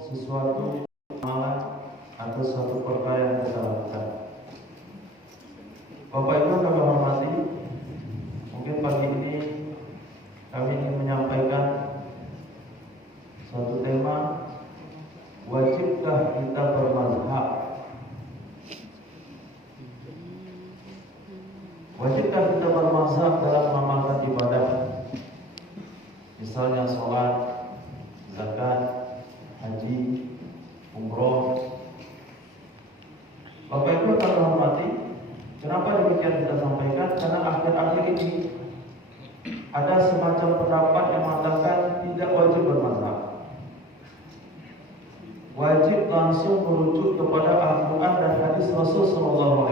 sesuatu amalan atau suatu perkara yang kita lakukan. Bapak Ibu kami hormati, mungkin pagi ini kami ingin menyampaikan suatu tema, wajibkah kita bermazhab? Wajibkah kita bermazhab dalam mengamalkan ibadah? Misalnya sholat, zakat, haji, umroh. Bapak Ibu kami hormati, kenapa demikian kita sampaikan? Karena akhir-akhir ini ada semacam pendapat yang mengatakan tidak wajib bermazhab. Wajib langsung merujuk kepada Al-Quran dan hadis Rasul SAW.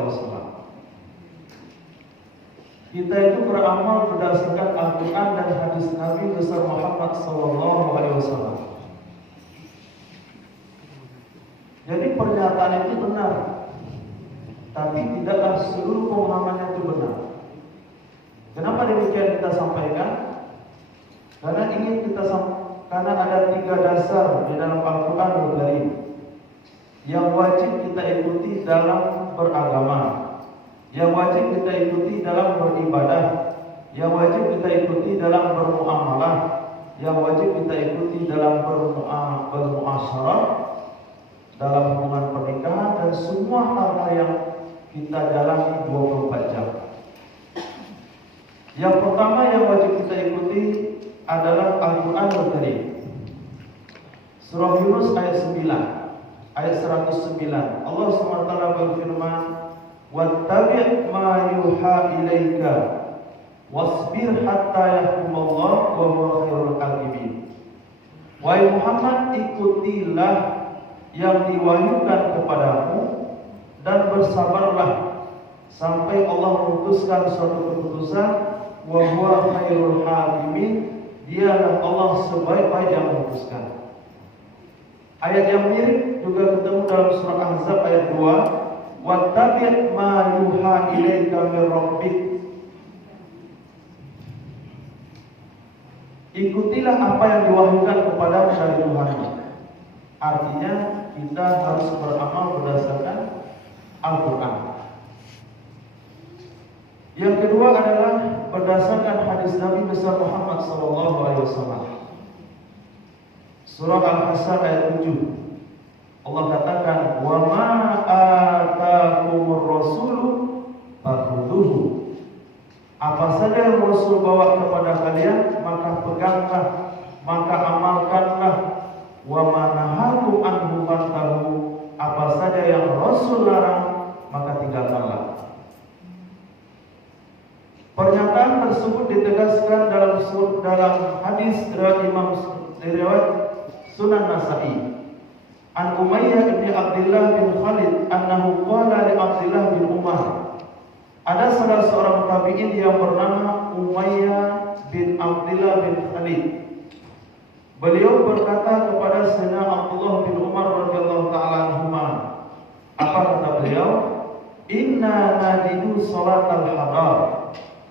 Kita itu beramal berdasarkan Al-Quran dan hadis Nabi besar Muhammad SAW. Jadi pernyataan itu benar, tapi tidaklah seluruh pemahamannya itu benar. Kenapa demikian kita sampaikan? Karena ada 3 dasar di dalam Al-Quran Al-Karim yang wajib kita ikuti dalam beragama, yang wajib kita ikuti dalam beribadah, yang wajib kita ikuti dalam bermuamalah, yang wajib kita ikuti dalam bermuasyarah, dalam hubungan pernikahan, dan semua hal-hal yang kita jalani 24 jam. Yang pertama yang wajib kita ikuti adalah Al-Quran Al-Karim. Surah Yunus ayat 9, ayat 109. Allah SWT berfirman, "Wattabi' ma yuha ilaika wasbir hatta yahkumallah wa huwa khairul hakimin." Wahai Muhammad, ikutilah yang diwahyukan kepadamu dan bersabarlah sampai Allah memutuskan suatu keputusan. Wa huwa khairul hakimin, dialah Allah sebaik-baik yang memutuskan. Ayat yang mirip juga ketemu dalam surah Ahzab ayat 2, wattabi' ma yuha ilaika min rabbik. Ikutilah apa yang diwahyukan kepadamu dari Tuhanmu. Artinya kita harus beramal berdasarkan Al-Quran. Yang kedua adalah berdasarkan hadis Nabi besar Muhammad SAW. Surah Al-Hasr ayat 7. Allah katakan, "Wa ma atakumur rasulu fakhudhuhu." Apa saja yang Rasul bawa kepada kalian, maka peganglah, maka amalkanlah. Wa ma nahakum anhu fantahu. Apa saja yang Rasul larang, maka tinggalkanlah. Pernyataan tersebut ditegaskan dalam hadis riwayat Sunan Nasa'i. An Umayyah bin Abdullah bin Khalid annahu qala li Abdullah bin Umar. Ada salah seorang tabi'in yang bernama Umayyah bin Abdullah bin Khalid. Beliau berkata kepada Sayyidina Abdullah bin Umar radhiyallahu ta'ala anhuma. Apa kata beliau? Inna najidu salatal hadar.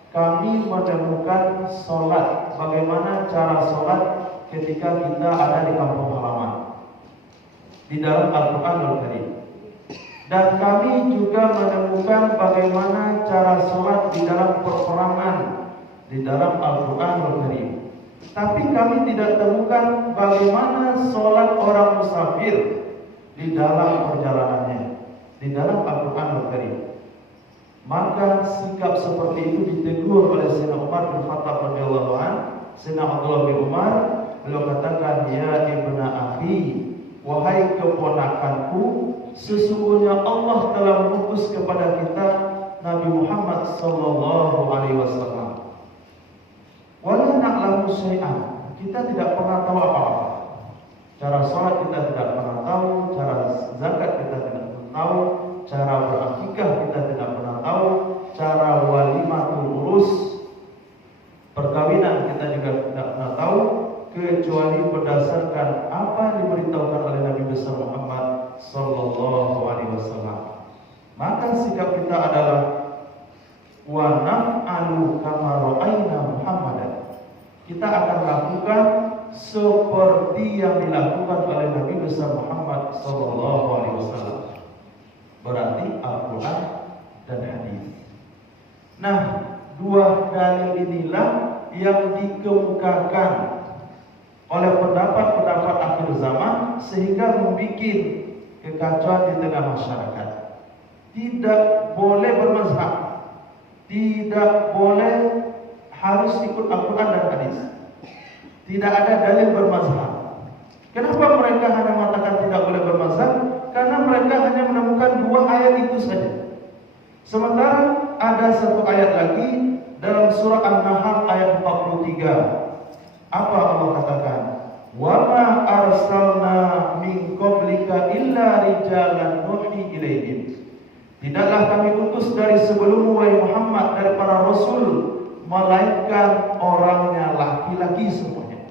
Kami menemukan solat, bagaimana cara solat ketika kita ada di kampung halaman, di dalam Al-Quran Al-Karim. Dan kami juga menemukan bagaimana cara solat di dalam peperangan, di dalam Al-Quran Al-Karim. Tapi kami tidak temukan bagaimana solat orang musafir di dalam perjalanannya, di dalam Al-Quran Al-Karim. Maka sikap seperti itu ditegur oleh Sayyidina Umar bin Khattab radhiyallahu anhu. Sayyidina Abdullah bin Umar, beliau katakan, "Ya ibna akhi, wahai keponakanku, sesungguhnya Allah telah mengutus kepada kita Nabi Muhammad sallallahu alaihi wasallam. Wala na'lamu syai'an." Kita tidak pernah tahu apa-apa. Cara salat kita tidak pernah tahu, cara zakat kita tidak pernah tahu, cara berakikah kita tidak pernah tahu, cara walimatul urus, perkawinan kita juga tidak pernah tahu, kecuali berdasarkan apa yang diberitahukan oleh Nabi besar Muhammad sallallahu alaihi wasallam. Maka sikap kita adalah wa naf'alu kama ra'ayna Muhammadan. Kita akan lakukan seperti yang dilakukan oleh Nabi besar Muhammad sallallahu alaihi wasallam. Berarti Al-Quran dan hadis. Nah, dua dalil inilah yang dikemukakan oleh pendapat-pendapat akhir zaman sehingga membuat kekacauan di tengah masyarakat. Tidak boleh bermazhab, tidak boleh harus ikut Al-Quran dan hadis. Tidak ada dalil bermazhab. Kenapa mereka hanya mengatakan tidak boleh bermazhab? Karena mereka hanya menemukan dua ayat itu saja. Sementara ada satu ayat lagi dalam surah An-Nahl ayat 43. Apa Allah katakan? Wa ma arsalna min qablika illa rijalan nuhi ilaihim. Tidaklah kami utus dari sebelummu wahai Muhammad dari para rasul melainkan orangnya laki-laki semuanya.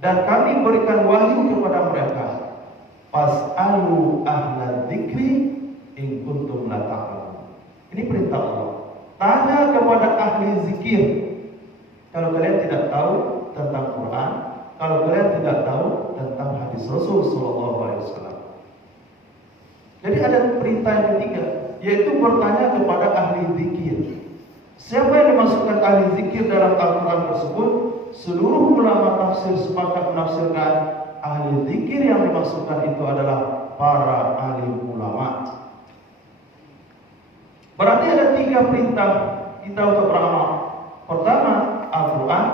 Dan kami berikan wahyu kepada mereka. Fas'alu ahla dzikri in kuntum la ta'lamun. Ini perintah Allah. Tanya kepada ahli zikir. Kalau kalian tidak tahu tentang Quran, kalau kalian tidak tahu tentang hadis Rasul sallallahu alaihi wasallam. Jadi ada perintah yang ketiga, yaitu bertanya kepada ahli zikir. Siapa yang dimasukkan ahli zikir dalam Al-Quran tersebut? Seluruh ulama tafsir sepakat menafsirkan ahli zikir yang dimaksudkan itu adalah para alim ulama. Berarti ada tiga perintah kita untuk beramal. Pertama, Al-Quran.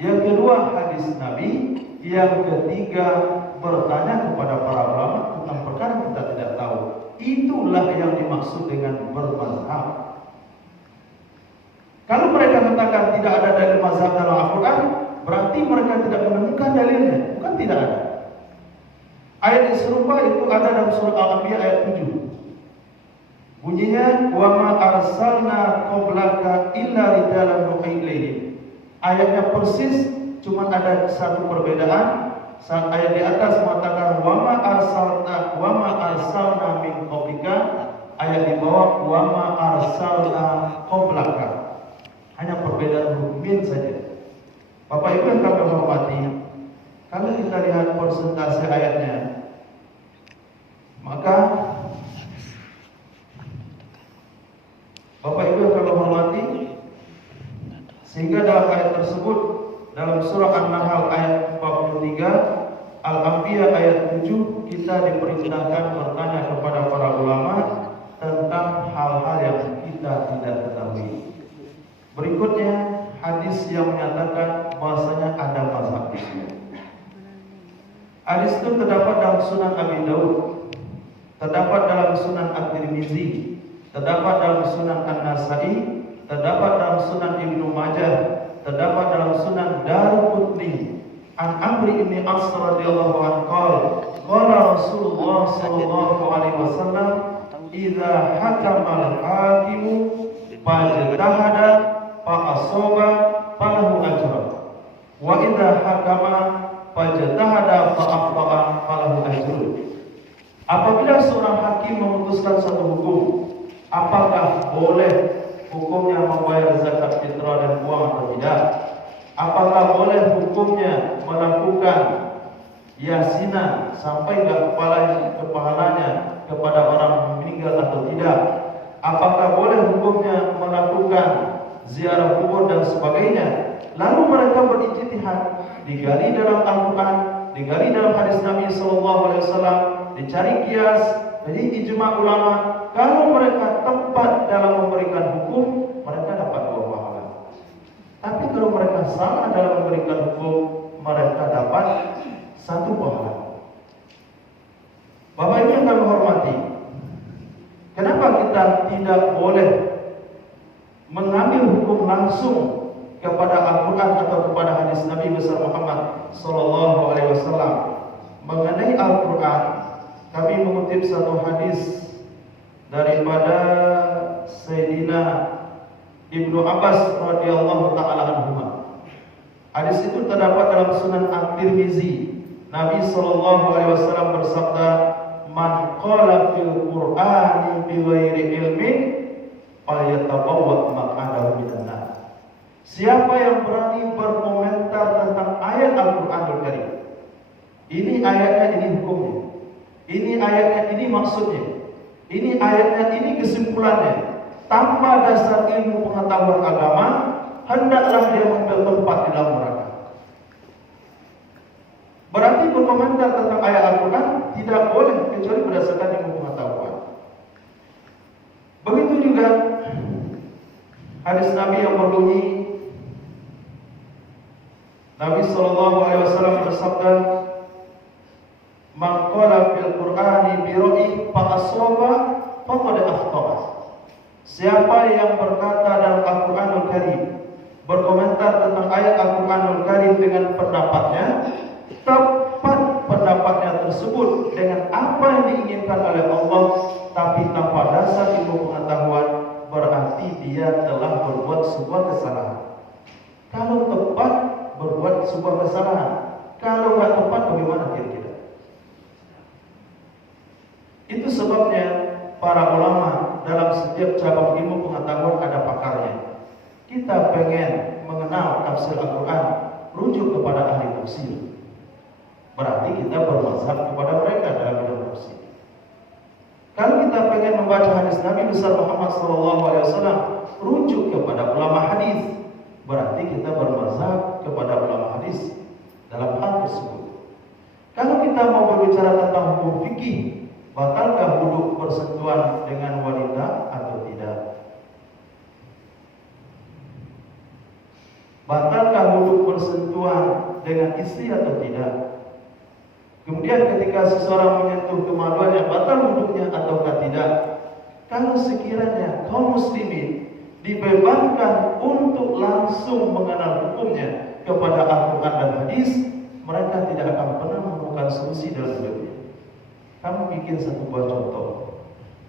Yang kedua, hadis Nabi. Yang ketiga, bertanya kepada para ulama tentang perkara yang kita tidak tahu. Itulah yang dimaksud dengan bermazhab. Kalau mereka katakan tidak ada dalil mazhab dalam Al-Quran, berarti mereka tidak menemukan dalilnya. Bukan tidak ada. Ayat yang serupa itu ada dalam surah Al-Anbiya ayat 7. Bunyinya, wa ma arsalna qablaka illa rijalan nuhi ilaihim. Ayatnya persis, cuma ada satu perbedaan. Saat ayat di atas mengatakan wa ma arsalna min qablika, ayat di bawah wa ma arsalna qablaka. Hanya perbedaan huruf min saja. Bapak Ibu yang kami hormati, kalau kita lihat persentase ayatnya, maka Bapak Ibu yang kami hormati, sehingga dalam ayat tersebut dalam surah An-Nahl ayat 43, Al-Anbiya ayat 7, kita diperintahkan bertanya kepada para ulama tentang hal-hal yang kita tidak ketahui. Berikutnya hadis yang menyatakan bahasanya ada mazhab Islam. Hadis itu terdapat dalam Sunan Abi Daud, terdapat dalam Sunan At-Tirmizi, terdapat dalam Sunan An-Nasa'i, terdapat dalam Sunan Ibnu Majah, terdapat dalam Sunan Daruqutni. An Amr bin As radhiyallahu anhu qala Rasulullah sallallahu alaihi wasallam, "Idza hakama al-hakimu fajtahada fa asaba falahu ajrun wa idza hakama fajtahada fa akhta'a falahu ajrun." Apabila seorang hakim memutuskan satu hukum, apakah boleh hukumnya membayar zakat fitrah dan uang atau tidak? Apakah boleh hukumnya melakukan yasinan sampai ke kepalanya kepada orang meninggal atau tidak? Apakah boleh hukumnya melakukan ziarah kubur dan sebagainya? Lalu mereka berijtihad, digali dalam Al-Quran, digali dalam hadis Nabi sallallahu alaihi wasallam, dicari kias, jadi ijma ulama. Kalau mereka tepat dalam memberikan hukum, mereka dapat 2 pahala. Tapi kalau mereka salah dalam memberikan hukum, mereka dapat 1 pahala. Bapak Ibu yang kami hormati, kenapa kita tidak boleh mengambil hukum langsung kepada Al-Quran atau kepada hadis Nabi besar Muhammad sallallahu alaihi wasallam? Mengenai Al-Quran, kami mengutip satu hadis daripada Sayyidina Ibnu Abbas radhiyallahu taala anhu. Hadis itu terdapat dalam Sunan At-Tirmizi. Nabi sallallahu alaihi wasallam bersabda, "Man qala fil Qur'ani bi ghairi ilmin falyatabawwa maq'adahu minan nar." Siapa yang berani berkomentar tentang ayat Al-Qur'anul Karim ayatnya, ini maksudnya. Ini ayatnya, ini kesimpulannya. Tanpa dasar ilmu pengetahuan agama, hendaklah dia mengambil tempat di dalam neraka. Berarti berkomentar tentang ayat Al-Quran tidak boleh kecuali berdasarkan ilmu pengetahuan. Begitu juga hadis Nabi yang berbunyi, Nabi SAW bersabda, "Man qala fil Qur'ani bi ra'yi fa asaba faqad akhta'a." Siapa yang berkata dalam Al-Qur'anul Karim, berkomentar tentang ayat Al-Qur'anul Karim dengan pendapatnya, tepat pendapatnya tersebut dengan apa yang diinginkan oleh Allah, tapi tanpa dasar ilmu pengetahuan, berarti dia telah berbuat sebuah kesalahan. Kalau tepat, berbuat sebuah kesalahan. Kalau nggak tepat, bagaimana kira-kira? Itu sebabnya para ulama dalam setiap cabang ilmu pengetahuan ada pakarnya. Kita pengen mengenal tafsir Al-Quran, rujuk kepada ahli tafsir. Berarti kita bermazhab kepada mereka dalam bidang tafsir. Kalau kita pengen membaca hadis Nabi besar Muhammad SAW, rujuk kepada ulama hadis. Berarti kita bermazhab kepada ulama hadis dalam hal tersebut. Kalau kita mau berbicara tentang hukum fikih, batalkah wudu bersentuhan dengan wanita atau tidak? Batalkah wudu bersentuhan dengan istri atau tidak? Kemudian ketika seseorang menyentuh kemaluannya, batal wudunya ataukah tidak? Kalau sekiranya kaum muslimin dibebankan untuk langsung mengenal hukumnya kepada Al-Quran dan hadis, mereka tidak akan pernah menemukan solusi dalam hidupnya. Kamu bikin satu buah contoh.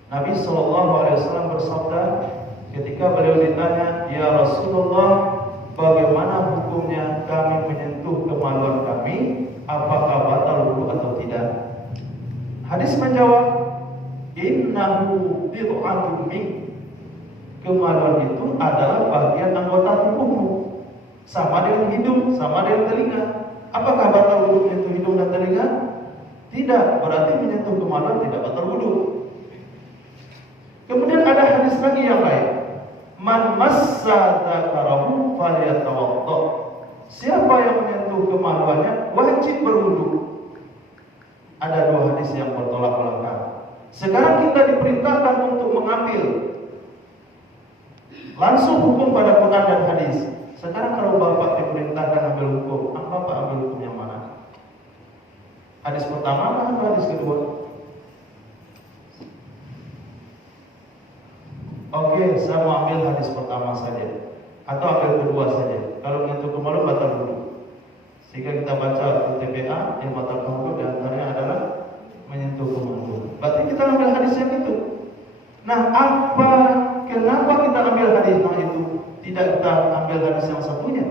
Nabi SAW bersabda ketika beliau ditanya, "Ya Rasulullah, bagaimana hukumnya kami menyentuh kemaluan kami? Apakah batal wudu atau tidak?" Hadis menjawab, "Innahu bid'atun mink." Kemaluan itu adalah bagian anggota tubuhmu, sama dengan hidung, sama dengan telinga. Apakah batal wudu menyentuh hidung dan telinga? Tidak, berarti menyentuh kemaluan tidak batal wudu. Kemudian ada hadis lagi yang lain, "Man massa dzakarahu falyatawadda." Siapa yang menyentuh kemaluannya wajib berwudu. Ada dua hadis yang bertolak belakang. Sekarang kita diperintahkan untuk mengambil langsung hukum pada Quran dan hadis. Sekarang kalau Bapak diperintahkan ambil hukum, Bapak ambil hukum yang mana? Hadis pertama atau hadis kedua? Oke, saya mau ambil hadis pertama saja, atau ambil kedua saja. Kalau menyentuh kemaluan batal wudu. Sehingga kita baca UTBA yang batal wudu diantaranya adalah menyentuh kemaluan. Berarti kita ambil hadis yang itu. Nah, kenapa kita ambil hadis yang itu? Tidak kita ambil hadis yang satunya?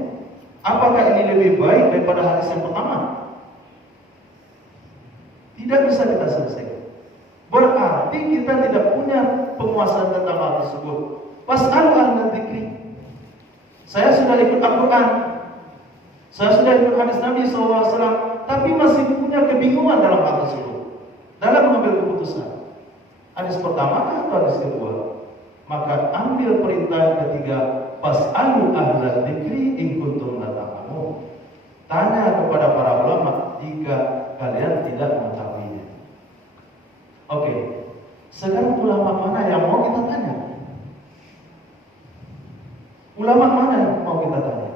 Apakah ini lebih baik daripada hadis yang pertama? Tidak bisa kita selesaikan. Berarti kita tidak punya penguasaan tentang hal tersebut. Fas'alu ahla dzikri. Saya sudah ikut Al-Quran, saya sudah ikut hadis Nabi SAW, tapi masih punya kebingungan dalam hal tersebut, dalam mengambil keputusan. Hadis pertama atau hadis kedua? Maka ambil perintah ketiga, fas'alu ahla dzikri in kuntum la ta'lamun. Tanya kepada para ulama jika kalian tidak mengetahuinya. Oke, sekarang ulama mana yang mau kita tanya? Ulama mana yang mau kita tanya?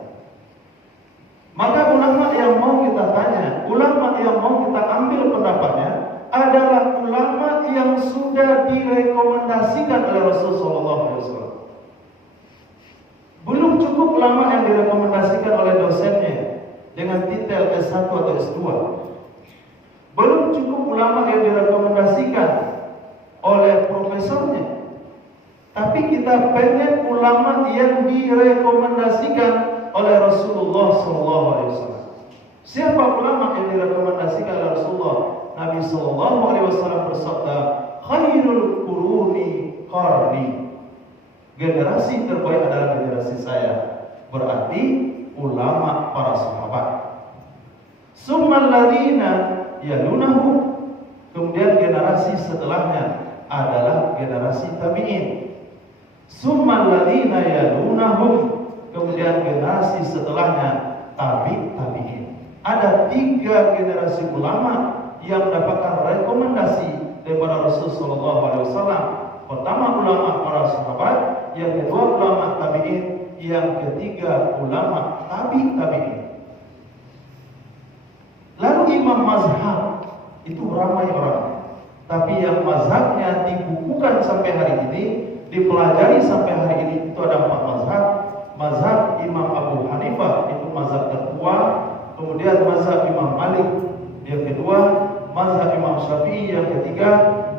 Maka ulama yang mau kita tanya, ulama yang mau kita ambil pendapatnya adalah ulama yang sudah direkomendasikan oleh Rasulullah SAW. Belum cukup ulama yang direkomendasikan oleh dosennya dengan titel S1 atau S2. Belum cukup ulama yang direkomendasikan oleh profesornya. Tapi kita pengen ulama yang direkomendasikan oleh Rasulullah SAW. Siapa ulama yang direkomendasikan oleh Rasulullah? Nabi SAW bersabda, "Khairul quruni qarni." Generasi terbaik adalah generasi saya. Berarti ulama para sahabat. Summal ladzina yalunahu. Kemudian generasi generasi setelahnya adalah generasi tabi'in. Summal ladzina yalunahum, kemudian generasi setelahnya tabi'in. Ada 3 generasi ulama yang mendapatkan rekomendasi daripada Rasulullah SAW. Pertama ulama para sahabat, yang kedua ulama tabi'in, yang ketiga ulama tabi'in. Lalu imam mazhab itu ramai orang, tapi yang mazhabnya dibukukan sampai hari ini, dipelajari sampai hari ini, itu ada 4 mazhab. Mazhab Imam Abu Hanifah itu mazhab terkuat, kemudian mazhab Imam Malik yang kedua, mazhab Imam Syafi'i yang ketiga,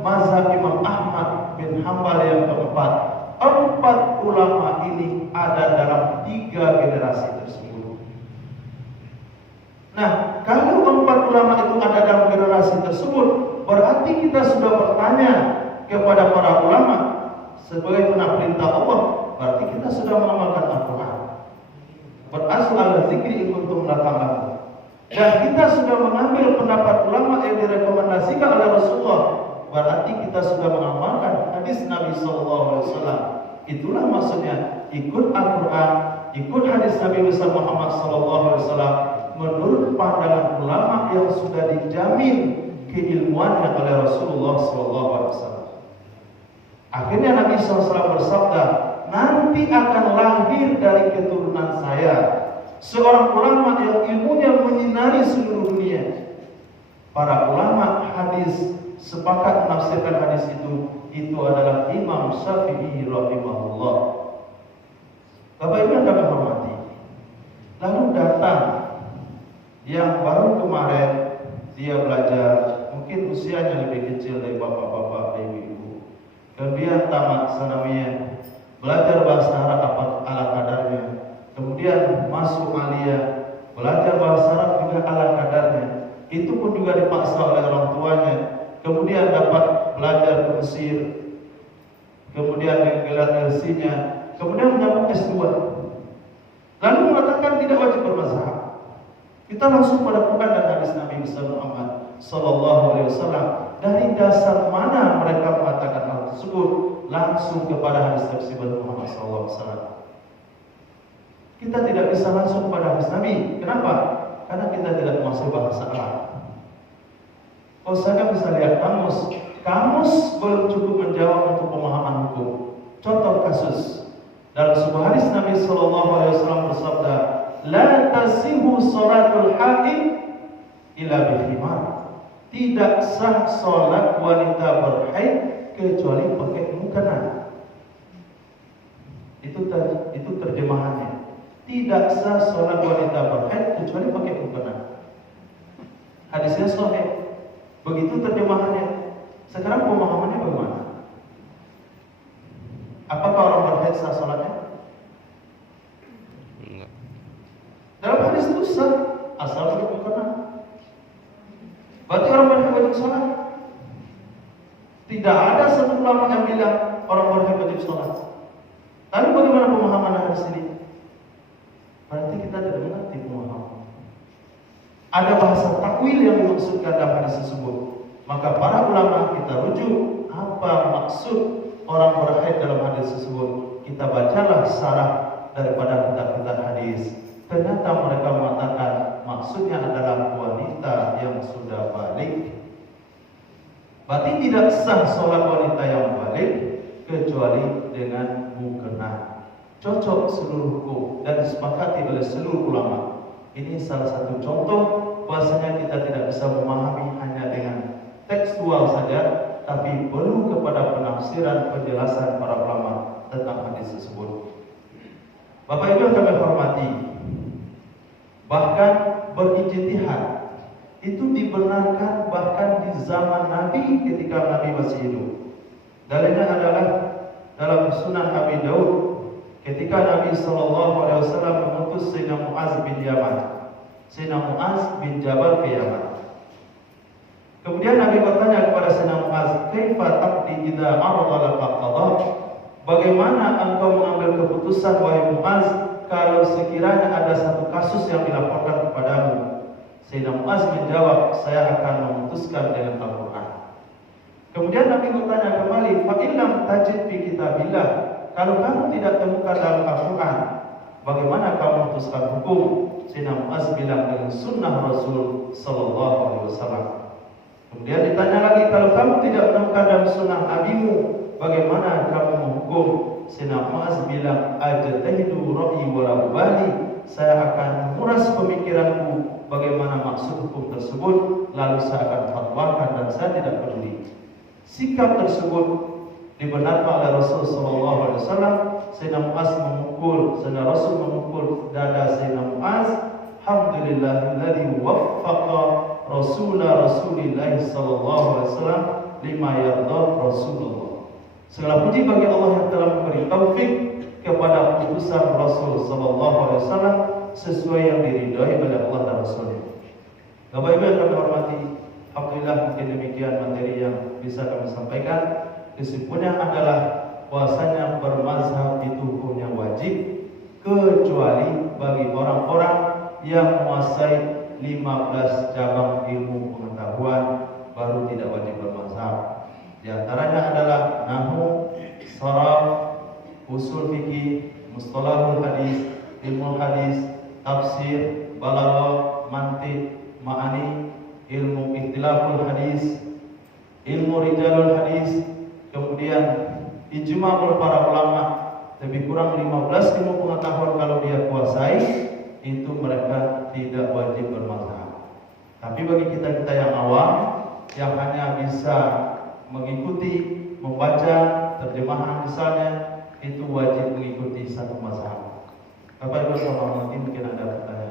mazhab Imam Ahmad bin Hanbal yang keempat. 4 ulama ini ada dalam 3 generasi tersebut. Nah, kalau 4 ulama itu ada dalam generasi tersebut, berarti kita sudah bertanya kepada para ulama sebagai perintah Allah. Berarti kita sudah mengamalkan Al-Quran. Berasal ala zikri in kuntum la ta'lamun. Dan kita sudah mengambil pendapat ulama yang direkomendasikan oleh Rasulullah. Berarti kita sudah mengamalkan hadis Nabi SAW. Itulah maksudnya ikut Al-Quran, ikut hadis Nabi Muhammad SAW menurut pandangan ulama yang sudah dijamin keilmuannya oleh Rasulullah SAW. Akhirnya Nabi SAW bersabda, nanti akan lahir dari keturunan saya seorang ulama yang ilmunya menyinari seluruh dunia. Para ulama hadis sepakat menafsirkan hadis itu adalah Imam Syafi'i rahimahullah. Bapak Ibu yang kami hormati, lalu datang yang baru kemarin, dia belajar, mungkin usianya lebih kecil dari bapak-bapak, ibu-ibu, kemudian tamat sanawiyah, belajar bahasa Arab ala kadarnya, kemudian masuk aliyah, belajar bahasa Arab juga ala kadarnya, itu pun juga dipaksa oleh orang tuanya, kemudian dapat belajar ke Mesir, kemudian dengan gelar LC-nya, kemudian menyambung S2, lalu mengatakan tidak wajib bermazhab. Kita langsung pada Quran dan hadis Nabi Muhammad sallallahu alaihi wasallam. Dari dasar mana mereka mengatakan hal tersebut? Langsung kepada hadis Nabi Muhammad sallallahu alaihi wasallam. Kita tidak bisa langsung kepada hadis Nabi. Kenapa? Karena kita tidak menguasai bahasa Arab. Kalau saya bisa lihat kamus belum cukup menjawab untuk pemahaman hukum. Contoh kasus dalam sebuah hadis Nabi sallallahu alaihi wasallam bersabda, la tasihu salatul haid illa bil khimar. Tidak sah salat wanita berhaid kecuali pakai mukena. Itu terjemahannya. Tidak sah salat wanita berhaid kecuali pakai mukena. Hadisnya sahih. Begitu terjemahannya. Sekarang pemahamannya bagaimana? Apakah orang berhaid sah salatnya? Dalam hadis itu sah, asal pakai mukena. Berarti orang berhaid wajib salat. Tidak ada satu ulama yang bilang orang berhaid wajib salat. Lalu bagaimana pemahaman hadis ini? Berarti kita tidak mengerti pemahaman. Ada bahasa takwil yang dimaksudkan dalam hadis tersebut. Maka para ulama kita rujuk apa maksud orang berhaid dalam hadis tersebut. Kita bacalah syarah daripada kitab-kitab hadis. Ternyata mereka mengatakan maksudnya adalah wanita yang sudah balik. Berarti tidak sah sholat wanita yang balik kecuali dengan mukena. Cocok seluruh hukum dan disepakati oleh seluruh ulama. Ini salah satu contoh bahwasanya kita tidak bisa memahami hanya dengan tekstual saja, tapi perlu kepada penafsiran penjelasan para ulama tentang hadis tersebut. Bapak Ibu yang kami hormati, bahkan berijtihad itu dibenarkan bahkan di zaman Nabi ketika Nabi masih hidup. Dalilnya adalah dalam Sunan Abi Daud ketika Nabi SAW mengutus Sayyidina Muaz bin Yaman, Sayyidina Muaz bin Jabal ke Yaman. Kemudian Nabi bertanya kepada Sayyidina Muaz, "Kaifa taqdi idza arada laka qada?" Bagaimana engkau mengambil keputusan wahai Muaz kalau sekiranya ada satu kasus yang dilaporkan kepadamu? Sayyidina Muaz menjawab, "Saya akan memutuskan dengan Al-Quran." bertanya kembali, fa illam tajid fi kitabillah, kalau kamu tidak temukan dalam Al-Quran, bagaimana kamu memutuskan hukum? Sayyidina Mu'az bilang dengan sunnah Rasul sallallahu alaihi wasallam. Kemudian ditanya lagi, kalau kamu tidak menemukan dalam sunnah nabimu, bagaimana kamu menghukum? Sayyidina Mu'az bilang, ajtahidu ra'yi wa la ubali, saya akan menguras pemikiranku bagaimana maksud hukum tersebut, lalu saya akan fatwakan dan saya tidak peduli. Sikap tersebut dibenarkan oleh Rasul sallallahu alaihi wasallam. Sayyidina Mu'az Sayyidina Rasul memukul dada Sayyidina Mu'az. Alhamdulillahilladzi waffaqa Rasulillah sallallahu alaihi wasallam lima yarda Rasulullah. Segala puji bagi Allah yang telah memberi taufik kepada putusan Rasul sallallahu alaihi wasallam sesuai yang diridhai oleh Allah dan Rasulnya. Bapak Ibu yang kami hormati, alhamdulillah mungkin demikian materi yang bisa kami sampaikan. Kesimpulannya adalah bahwasanya bermazhab itu hukumnya wajib kecuali bagi orang-orang yang menguasai 15 cabang ilmu pengetahuan baru tidak wajib bermazhab. Di antaranya adalah nahwu, sharaf, usul fikih, mustalahul hadis, ilmu hadis, tafsir, balaghah, mantiq, ma'ani, ilmu ikhtilaful hadis, ilmu rijalul hadis, kemudian ijma' para ulama, lebih kurang 15 ilmu pengetahuan kalau dia kuasai, itu mereka tidak wajib bermazhab. Tapi bagi kita yang awam yang hanya bisa mengikuti, membaca terjemahan misalnya, itu wajib mengikuti satu mazhab. Bapak Ibu sama mungkin ada pertanyaan.